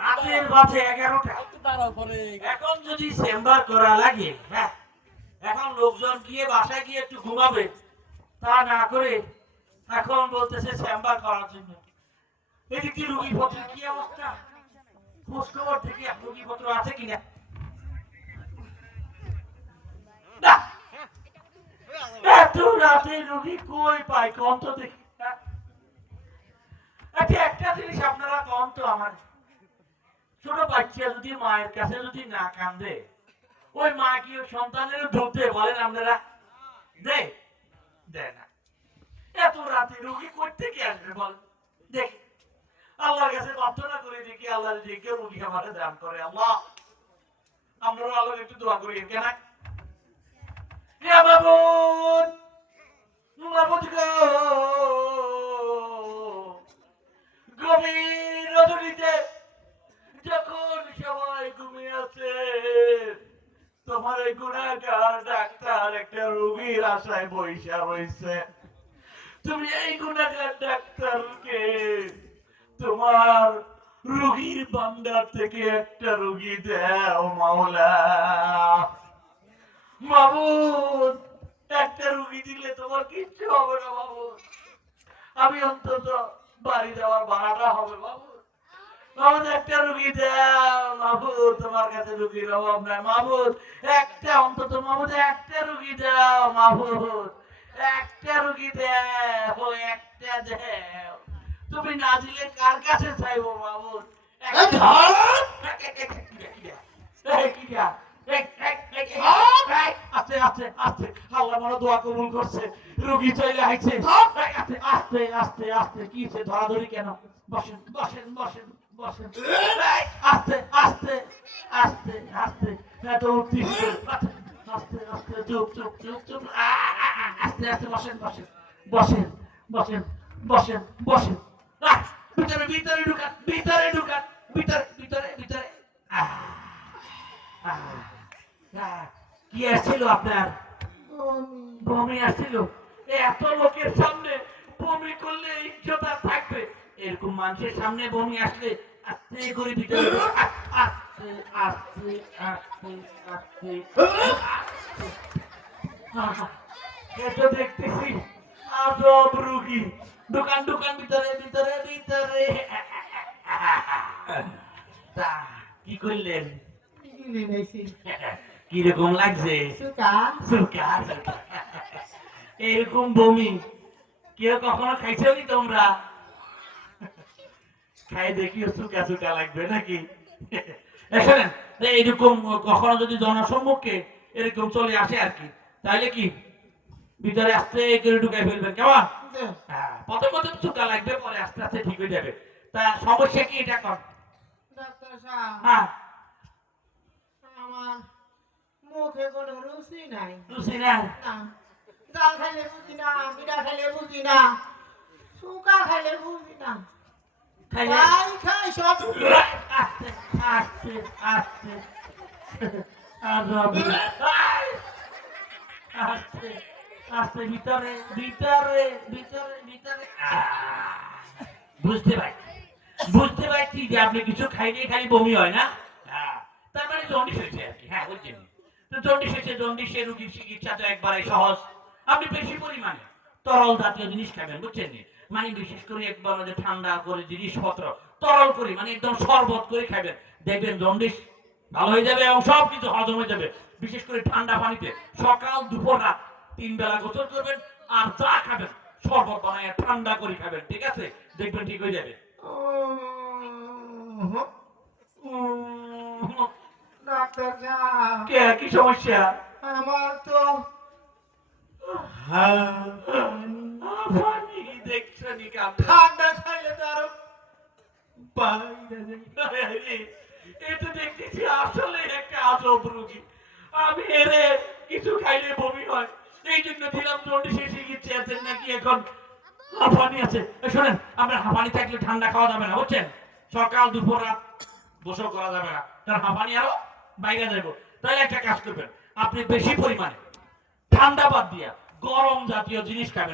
রাতের বাজে 11টা। এখন যদি চেম্বার করা লাগে, হ্যাঁ, এখন লোকজন গিয়ে বাসায় গিয়ে একটু ঘুমাবে, তা না করে এখন বলতেছে চেম্বার করার জন্য। এদিকে রুগী পত্রের কি অবস্থা, খোঁজ খবর থেকে রুগী পত্র আছে কিনা। এত রাতে রুগী কই পাই কম তো দেখি। একটা জিনিস আপনারা কম তো, আমার ছোট বাচ্চা যদি মায়ের কাছে যদি না কান্দে, ওই মা কি সন্তানের ঢুকতে বলেন আপনারা? দেয় না। এত রাতে রুগী করতে কি আসবে বল? দেখি আল্লাহর কাছে প্রার্থনা করে দেখি, আল্লাহ যদি কেউ রুগী আমাকে দান করে, আল্লাহ আমরা আল্লাহর একটু দোয়া করি কেন। মাবুদ, মাবুদ গো, গভীর রজনীতে যখন সবাই ঘুমিয়ে আছে, তোমার এই গুনাহগার ডাক্তার একটা রোগীর আশায় বইসা রয়েছে। তুমি এই গুনাহগার ডাক্তারকে তোমার রোগীর ভান্ডার থেকে একটা রোগী দাও মাওলা। মাবুদ, একটা রোগী দিলে তোমার কিচ্ছু হবে না মাবুদ, আমি অন্তত বাড়ি যাওয়ার ভাড়াটা হবে মাবুদ। মাবুদ, একটা রুগী দাও মাবুদ, তোমার কাছে রুগীর অভাব নাই মাবুদ, একটা অন্তত মাবুদ একটা রুগী দাও মাবুদ, একটা রুগী দাও, একটা দাও। তুমি না দিলে কার কাছে চাইবো মাবুদ? আস্তে আস্তে আস্তে, আল্লাহ মনে দোয়া কবুল করছে, রুগী চলে আইছে। আস্তে আস্তে আস্তে, কি সে ধরাধরি কেন? বসেন বসেন বসেন বসেন, আস্তে আস্তে আস্তে আস্তে, এত উত্তেজিত, আস্তে আস্তে, চুপ চুপ চুপ চুপ, আস্তে আস্তে, বসেন বসেন বসেন বসেন বসেন বসেন, ভিতরে ভিতরে ঢুকান, ভিতরে ঢুকান, ভিতরে ভিতরে ভিতরে। কি আসছিল আপনার? বমি আসছিল। এত লোকের সামনে বমি করলে ইজ্জত আর থাকবে? এরকম মানুষের সামনে বমি আসলে আস্তে করে ভিতরে, আস্তে আস্তে আস্তে আস্তে। এটা দেখতেছি আজব রুগী। দোকান দোকান, ভিতরে ভিতরে ভিতরে। তা কি করলেন? কিরকম লাগছে? এরকম বমি কেউ কখনো খাইছো নি তোমরা? খাই দেখিও সুকা সুকা লাগবে নাকি? শোনেন, এইরকম কখনো যদি জনসম্মুখে এরকম চলে আসে আর কি, তাহলে কি ভিতরে আস্তে করে ঢুকাই ফেলবেন কেমন? প্রথম প্রথম সুকা লাগবে, পরে আস্তে আস্তে ঠিক হয়ে যাবে। তা সমস্যা কি এটা? কর ডাক্তার সাহেব, হ্যাঁ, আমার মুখে কোনো রুচি নাই। রুচি নাই? না, ডাল খাইলে বুঝি না, মিঠা খাইলে বুঝি না, শুকা খাইলে বুঝি না, খাই খাই সব। আস্তে আস্তে আস্তে আস্তে আস্তে, ভিতরে ভিতরে ভিতরে ভিতরে। বুঝতে পারছি, বুঝতে পারছি যে আপনি কিছু খাইলে খালি বমি হয় না, তার মানে জন্ডিস হয়েছে আর কি। হ্যাঁ, বুঝছেন? তো জন্ডিস হয়েছে, জন্ডিসের রোগীর চিকিৎসা তো একবারে সহজ। আপনি বেশি পরিমাণে তরল জাতীয় জিনিস খাবেন, বুঝছেন? মানে বিশেষ করে একবার ঠান্ডা করে জিনিসপত্র তরল করে, মানে একদম শরবত করে খাবেন, দেখবেন জন্ডিস ভালো হয়ে যাবে এবং সবকিছু হজম হয়ে যাবে। বিশেষ করে ঠান্ডা পানিতে সকাল দুপুর রাত 3 বেলা গোসল করবেন, আর যা খাবেন শরবত বানায় ঠান্ডা করে খাবেন, ঠিক আছে? দেখবেন ঠিক হয়ে যাবে। ডাক্তার সাহেব, কে কি সমস্যা? আমার তো দেখছেন ঠান্ডা খাইলে তো আরো এটা দেখতেছি আসলে একটা আজব রোগী। আমি এরে কিছু খাইলে বমি হয়, এই জন্য দিলাম জন্ডিসের চিকিৎসা আছেন নাকি এখন হাঁপানি আছে। শোনেন, আপনার হাঁপানি থাকলে ঠান্ডা খাওয়া যাবে না, বুঝছেন? সকাল দুপুর রাত গোসল করা যাবে না, কারণ হাঁপানি আরো বাইরে যাবো। তাহলে একটা কাজ করবেন, আপনি বেশি পরিমাণে ঠান্ডা বাদ দিয়া গরম জাতীয় জিনিস খাবেন।